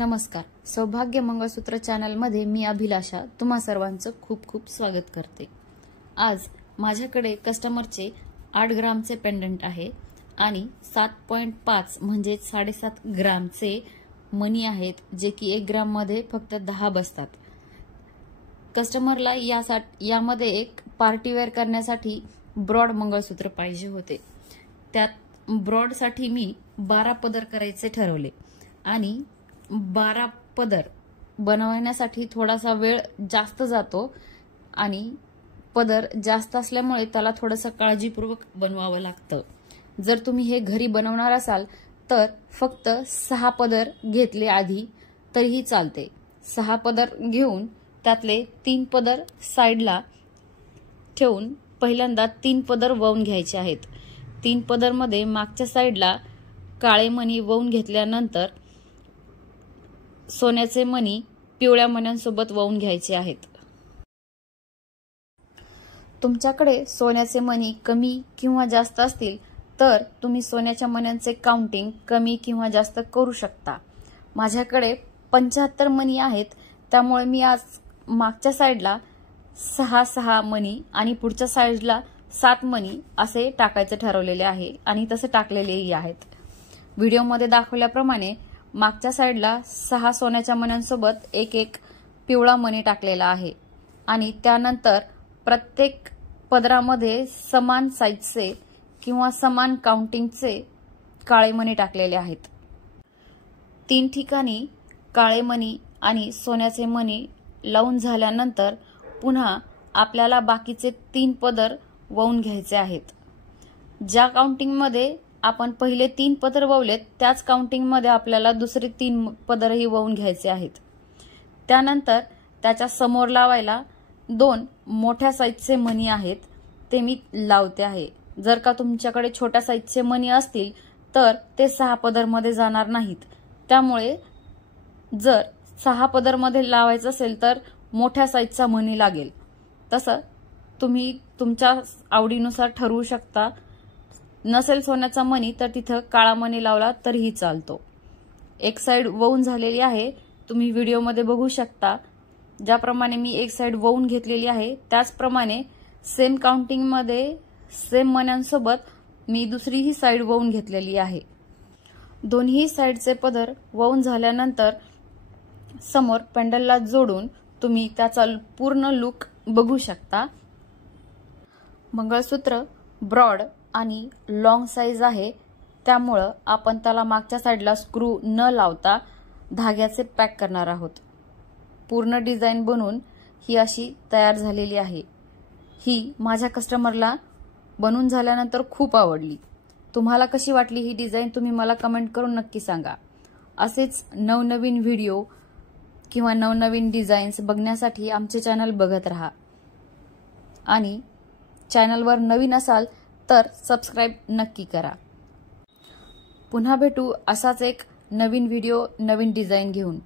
नमस्कार. सौभाग्य मंगळसूत्र चॅनलमध्ये मी अभिलाषा तुम्हा सर्वांचं खूप खूप स्वागत करते. आज माझ्याकडे कस्टमरचे 8 ग्रामचे पेंडंट आहे आणि 7.5 म्हणजे 7.5 ग्रामचे मनी आहेत, जे की 1 ग्राम मध्ये फक्त 10 बसतात. कस्टमरला यामध्ये एक पार्टीवेअर करण्यासाठी ब्रॉड मंगळसूत्र पाहिजे होते. त्यात ब्रॉडसाठी मी 12 पदर करायचे ठरवले आणि 12 पदर बनवण्यासाठी थोडासा वेळ जास्त जातो आणि पदर जास्त असल्यामुळे त्याला थोडंसं काळजीपूर्वक बनवावं लागतं. जर तुम्ही हे घरी बनवणार असाल तर फक्त 6 पदर घेतले आधी तरीही चालते. 6 पदर घेऊन त्यातले 3 पदर साईडला ठेवून पहिल्यांदा 3 पदर वळून घ्यायचे आहेत. 3 पदर मध्ये मागच्या साईडला काळे मणी वळून घेतल्यानंतर सोन्याचे मणी पिवळ्या मण्यांसोबत वळून घ्यायचे आहेत. तुमच्याकडे सोन्याचे मणी कमी किंवा जास्त असतील तर तुम्ही सोन्याच्या मण्यांचे काउंटिंग कमी किंवा जास्त करू शकता. माझ्याकडे 75 मणी आहेत, त्यामुळे मी आज मागच्या साईडला 6 मणी आणि पुढच्या साईडला 7 मणी असे टाकायचे ठरवलेले आहे आणि तसे टाकलेलेही आहेत. व्हिडिओमध्ये दाखवल्याप्रमाणे मागच्या साईडला 6 सोन्याच्या मण्यांसोबत एक पिवळा मणी टाकलेला आहे आणि त्यानंतर प्रत्येक पदरामध्ये समान साईजचे किंवा समान काउंटिंगचे काळे मणी टाकलेले आहेत. 3 ठिकाणी काळे मणी आणि सोन्याचे मणी लावून झाल्यानंतर पुन्हा आपल्याला बाकीचे 3 पदर वळून घ्यायचे आहेत. ज्या काउंटिंगमध्ये आपण पहिले 3 पदर वळलेत त्याच काउंटिंगमध्ये आपल्याला दुसरे 3 पदरही वळून घ्यायचे आहेत. त्यानंतर त्याच्या समोर लावायला 2 मोठ्या साईजचे मणी आहेत, ते मी लावते आहे. जर का तुमच्याकडे छोट्या साईजचे मणी असतील तर ते 6 पदर मध्ये जाणार नाहीत. त्यामुळे जर 6 पदर मध्ये लावायचं असेल तर मोठ्या साईजचा मणी लागेल. तसं तुम्ही तुमच्या आवडीनुसार ठरवू शकता. नसेल सोन्याचा मणी तर तिथं काळा मणी लावला तरीही चालतो. एक साईड वळून झालेली आहे, तुम्ही व्हिडिओमध्ये बघू शकता. ज्याप्रमाणे मी एक साईड वळून घेतलेली आहे त्याचप्रमाणे सेम काउंटिंग मध्ये सेम मण्यांसोबत मी दुसरीही साईड वळून घेतलेली आहे. दोन्ही साईडचे पदर वळून झाल्यानंतर समोर पेंडलला जोडून तुम्ही त्याचा पूर्ण लुक बघू शकता. मंगळसूत्र ब्रॉड आणि लॉंग साईज आहे, त्यामुळं आपण त्याला मागच्या साईडला स्क्रू न लावता धाग्याचे पॅक करणार आहोत. पूर्ण डिझाईन बनवून ही अशी तयार झालेली आहे. ही माझ्या कस्टमरला बनवून झाल्यानंतर खूप आवडली. तुम्हाला कशी वाटली ही डिझाईन तुम्ही मला कमेंट करून नक्की सांगा. असेच नवनवीन व्हिडिओ किंवा नवनवीन डिझाईन्स बघण्यासाठी आमचे चॅनल बघत राहा आणि चॅनलवर नवीन असाल तर सबस्क्राइब नक्की करा. पुन्हा भेटू असाच एक नवीन व्हिडिओ नवीन डिझाईन घेऊन.